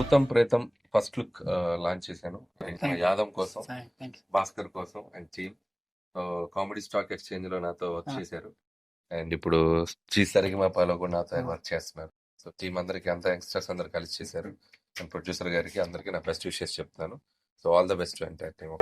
భూతం ప్రేతం first look launch చేశాను Thank you. Yadav కోసం, Thank you. భాస్కర్ కోసం and team. Comedy stock exchange లో నాతో వర్క్ చేశారు అండ్ ఇప్పుడు జీ సరిగమపాలో కూడా నాతో వర్క్ చేస్తున్నారు. సో టీం అందరికి అంతా యంగ్స్టర్స్ అందరు కలిసి చేశారు అండ్ ప్రొడ్యూసర్ గారికి అందరికి నా బెస్ట్ విషెస్ చెప్తాను. So all the best to entire team.